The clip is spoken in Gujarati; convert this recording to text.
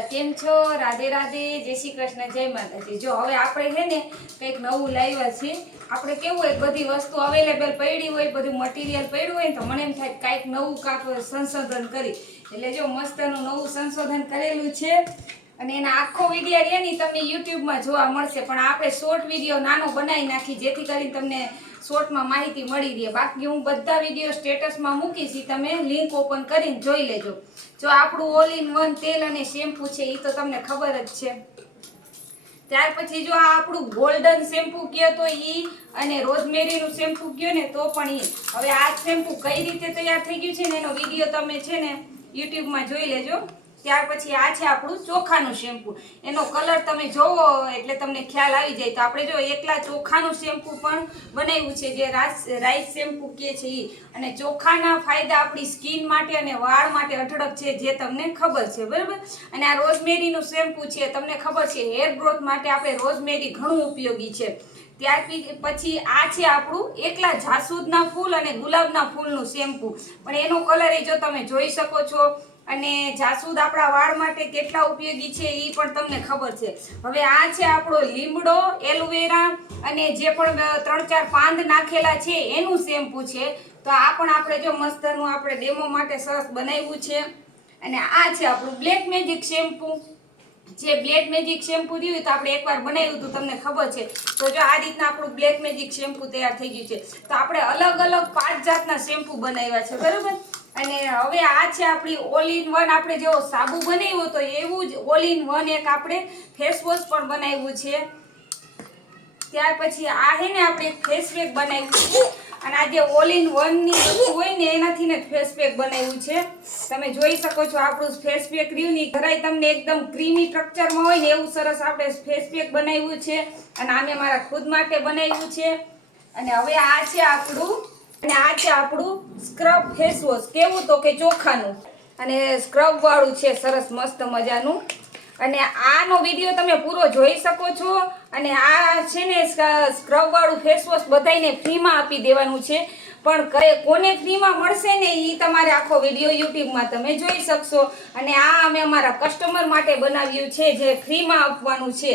બધા કેમ છો? રાધે રાધે, જય શ્રી કૃષ્ણ, જય માતાજી। જો હવે આપણે છે ને કંઈક નવું લાવ્યા છીએ। આપણે કેવું હોય બધી વસ્તુ અવેલેબલ પડી હોય, બધું મટીરિયલ પડ્યું હોય તો મને એમ થાય કાંઈક નવું સંશોધન કરી, એટલે જો મસ્તનું નવું સંશોધન કરેલું છે અને એના આખો વિડીયો છે ને તમને યુટ્યુબમાં જોવા મળશે, પણ આપણે શોર્ટ વિડીયો નાનો બનાવી નાખી જેથી કરીને તમને શોર્ટમાં માહિતી મળી રહે। બાકી હું બધા વિડીયો સ્ટેટસમાં મૂકીશ, તમે લિંક ઓપન કરીને જોઈ લેજો। જો આપણું ઓલ ઇન વન તેલ અને શેમ્પુ છે એ તો તમને ખબર જ છે। ત્યાર પછી જો આ આપણું ગોલ્ડન શેમ્પુ કયો તો ઈ અને રોઝમેરીનું શેમ્પુ કયો ને તો પણ ઈ। હવે આ શેમ્પુ કઈ રીતે તૈયાર થઈ ગયું છે ને એનો વિડીયો તમે છે ને યુટ્યુબમાં જોઈ લેજો। ત્યાર પછી આ છે આપણું ચોખાનું શેમ્પુ, એનો કલર તમે જોવો એટલે તમને ખ્યાલ આવી જાય। તો આપણે જો એકલા ચોખાનું શેમ્પુ પણ બનાવ્યું છે, જે રાઈસ શેમ્પુ કહે છે ઈ। અને ચોખાના ફાયદા આપણી સ્કિન માટે અને વાળ માટે અઢળક છે, જે તમને ખબર છે, બરાબર। અને આ રોઝમેરીનું શેમ્પુ છે, તમને ખબર છે હેર ગ્રોથ માટે આપણે રોઝમેરી ઘણું ઉપયોગી છે। ત્યાર પછી આ છે આપણું એકલા જાસૂદના ફૂલ અને ગુલાબના ફૂલનું શેમ્પુ, પણ એનો કલર એ જો તમે જોઈ શકો છો। અને જાસૂદ આપણા વાળ માટે કેટલા ઉપયોગી છે એ પણ તમને ખબર છે। હવે આ છે આપણો લીમડો, એલોવેરા અને જે પણ 3-4 પાંદ નાખેલા છે એનું શેમ્પુ છે। તો આ પણ આપણે જો મસ્તનું આપણે ડેમો માટે સરસ બનાવ્યું છે। અને આ છે આપણું બ્લેક મેજિક શેમ્પુ, જે બ્લેક મેજિક શેમ્પુ રહ્યું તો આપણે એકવાર બનાવ્યું હતું, તમને ખબર છે। તો જો આ રીતના આપણું બ્લેક મેજિક શેમ્પુ તૈયાર થઈ ગયું છે। તો આપણે અલગ અલગ 5 જાતના શેમ્પુ બનાવ્યા છે, બરાબર। અને હવે આ છે આપણી ઓલ ઇન વન, આપણે જેવો સાબુ બનાવ્યો તો એવું જ ઓલ ઇન વન એક આપણે ફેસ વોશ પણ બનાવ્યું છે। ત્યાર પછી આ છે ને આપણે ફેસ પેક બનાવ્યું છે, અને આ જે ઓલ ઇન વન ની વસ્તુ હોય ને એનાથી ને ફેસ પેક બનાવ્યું છે। તમે જોઈ શકો છો આપણું ફેસ પેક રહ્યું ને ઘરાય તમને એકદમ ક્રીમી સ્ટ્રક્ચરમાં હોય ને એવું સરસ આપણે ફેસ પેક બનાવ્યું છે, અને આમે મારા ખુદ માટે બનાવ્યું છે। અને હવે આ છે આપણું, અને આ છે આપણું સ્ક્રબ ફેસ વોશ, કેવું તો કે ચોખાનું અને સ્ક્રબ વાળું છે, સરસ મસ્ત મજાનું। અને આનો વિડીયો તમે પૂરો જોઈ શકો છો। અને આ છે ને સ્ક્રબ વાળું ફેસ વોશ બધાને ફ્રીમાં આપી દેવાનું છે, પણ કોને ફ્રીમાં મળશે ને એ તમારે આખો વિડીયો યુટ્યુબમાં તમે જોઈ શકશો। અને આ અમે અમારા કસ્ટમર માટે બનાવ્યું છે, જે ફ્રીમાં આપવાનું છે।